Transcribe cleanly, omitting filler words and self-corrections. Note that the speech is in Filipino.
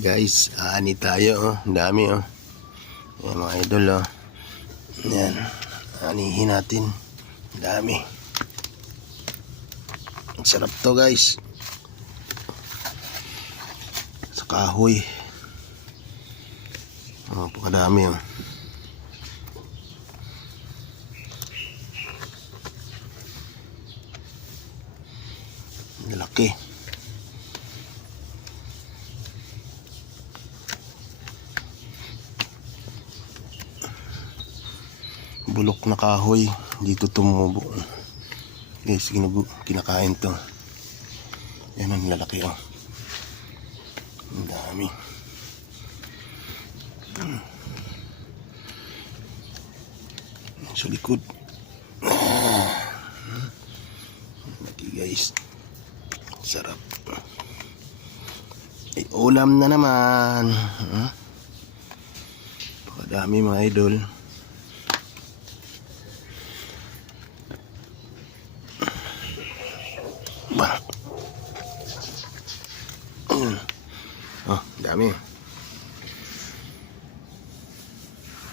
Guys, ani tayo oh. Ang dami oh. Yan mga idol oh. Yan. Anihin natin. Ang dami. Ang sarap to guys. Sa kahoy. Oh, pakadami oh. Laki. Bulok na kahoy dito tumubo guys, kinakain to. Yan ang lalaki oh. Ang dami. Sa likod laki guys, sarap. Ay ulam na naman. Pakadami mga idol. Oh, dami.